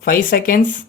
5 seconds.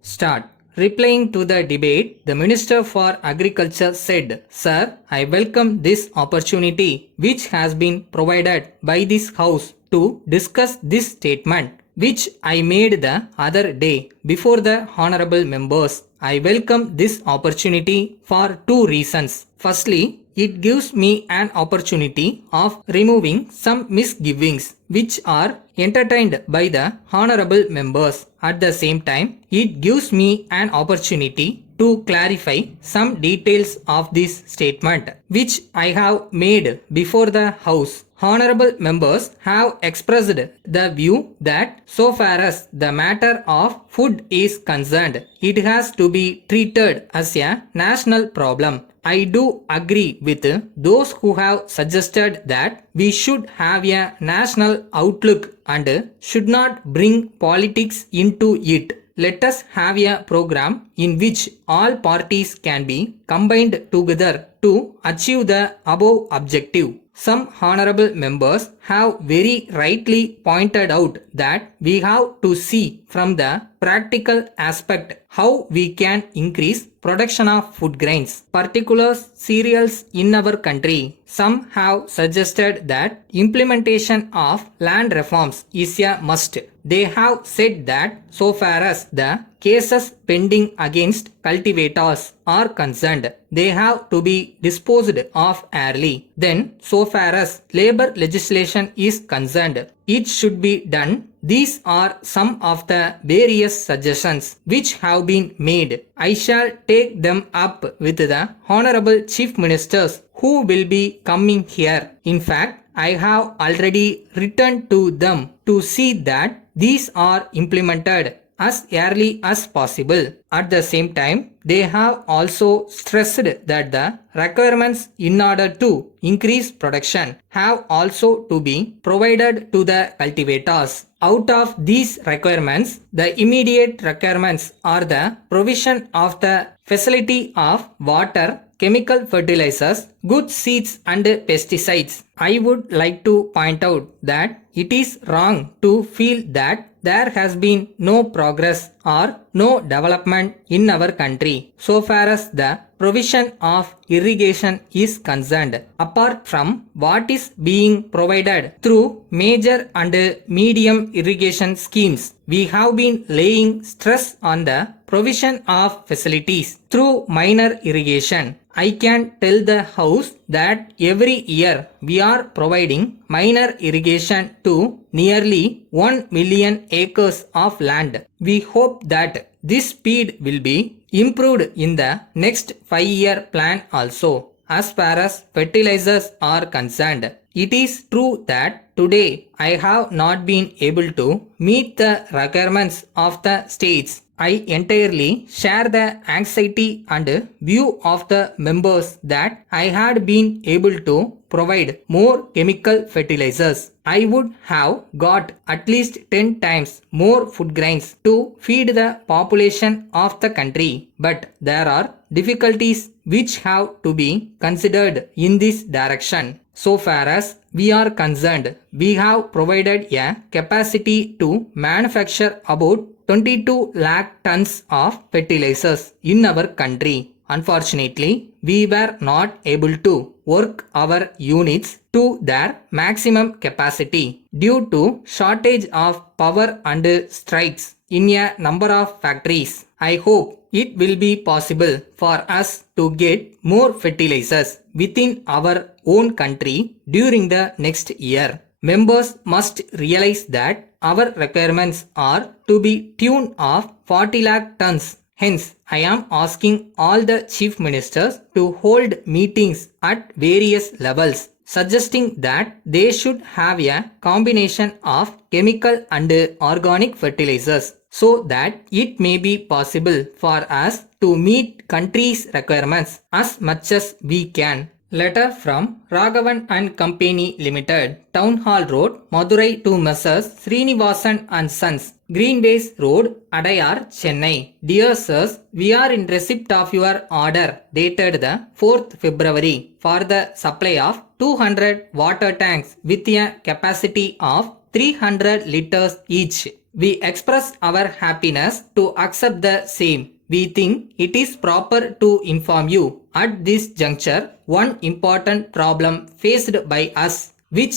Start. Replying to the debate, the Minister for Agriculture said, Sir, I welcome this opportunity which has been provided by this House to discuss this statement which I made the other day before the honorable members. I welcome this opportunity for two reasons. Firstly, it gives me an opportunity of removing some misgivings which are entertained by the honorable members. At the same time, it gives me an opportunity to clarify some details of this statement which I have made before the House. Honorable members have expressed the view that so far as the matter of food is concerned, it has to be treated as a national problem. I do agree with those who have suggested that we should have a national outlook and should not bring politics into it. Let us have a program in which all parties can be combined together to achieve the above objective. Some honorable members have very rightly pointed out that we have to see from the practical aspect how we can increase production of food grains, particular cereals in our country. Some have suggested that implementation of land reforms is a must. They have said that so far as the cases pending against cultivators are concerned, they have to be disposed of early. Then, so far as labor legislation is concerned, it should be done. These are some of the various suggestions which have been made. I shall take them up with the Honorable Chief Ministers who will be coming here. In fact, I have already written to them to see that these are implemented as early as possible. At the same time, they have also stressed that the requirements in order to increase production have also to be provided to the cultivators. Out of these requirements, the immediate requirements are the provision of the facility of water, chemical fertilizers, good seeds and pesticides. I would like to point out that it is wrong to feel that there has been no progress or no development in our country so far as the provision of irrigation is concerned. Apart from what is being provided through major and medium irrigation schemes, we have been laying stress on the provision of facilities through minor irrigation. I can tell the House that every year we are providing minor irrigation to nearly 1 million acres of land. We hope that this speed will be improved in the next 5-year plan also. As far as fertilizers are concerned, it is true that today I have not been able to meet the requirements of the states. I entirely share the anxiety and view of the members that I had been able to provide more chemical fertilizers. I would have got at least 10 times more food grains to feed the population of the country. But there are difficulties which have to be considered in this direction. So far as we are concerned, we have provided a capacity to manufacture about 22 lakh tons of fertilizers in our country. Unfortunately, we were not able to work our units to their maximum capacity due to shortage of power and strikes in a number of factories. I hope it will be possible for us to get more fertilizers within our own country during the next year. Members must realize that our requirements are to be tune of 40 lakh tons. Hence, I am asking all the chief ministers to hold meetings at various levels, suggesting that they should have a combination of chemical and organic fertilizers so that it may be possible for us to meet country's requirements as much as we can. Letter from Raghavan and Company Limited, Town Hall Road, Madurai to Messrs. Srinivasan and Sons, Greenways Road, Adayar, Chennai. Dear Sirs, we are in receipt of your order dated the 4th February for the supply of 200 water tanks with a capacity of 300 liters each. We express our happiness to accept the same. We think it is proper to inform you at this juncture one important problem faced by us, which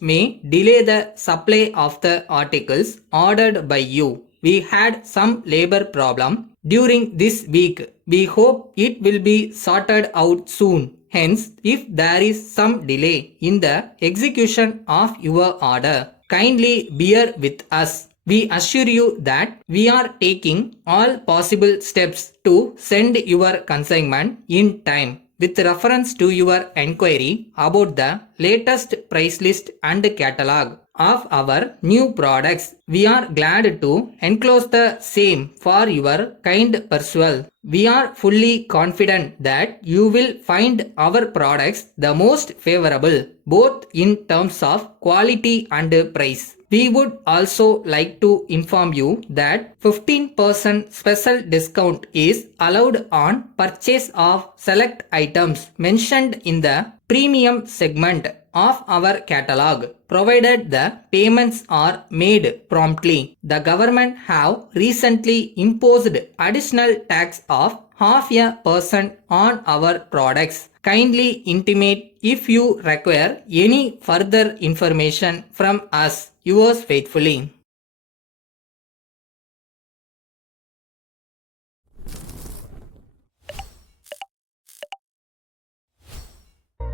may delay the supply of the articles ordered by you. We had some labor problem during this week. We hope it will be sorted out soon. Hence, if there is some delay in the execution of your order, kindly bear with us. We assure you that we are taking all possible steps to send your consignment in time. With reference to your enquiry about the latest price list and catalog of our new products, we are glad to enclose the same for your kind perusal. We are fully confident that you will find our products the most favorable, both in terms of quality and price. We would also like to inform you that 15% special discount is allowed on purchase of select items mentioned in the premium segment of our catalog, provided the payments are made promptly. The government have recently imposed additional tax of 0.5% on our products. Kindly intimate if you require any further information from us. Yours faithfully.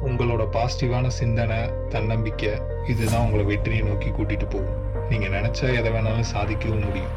உங்களோட பாசிட்டிவான சிந்தனை, தன்னம்பிக்கை இதுதான் உங்களை வெற்றியை நோக்கி கூட்டிட்டு போகும். நீங்க நினைச்சா எதை வேணாலும் சாதிக்கவும் முடியும்.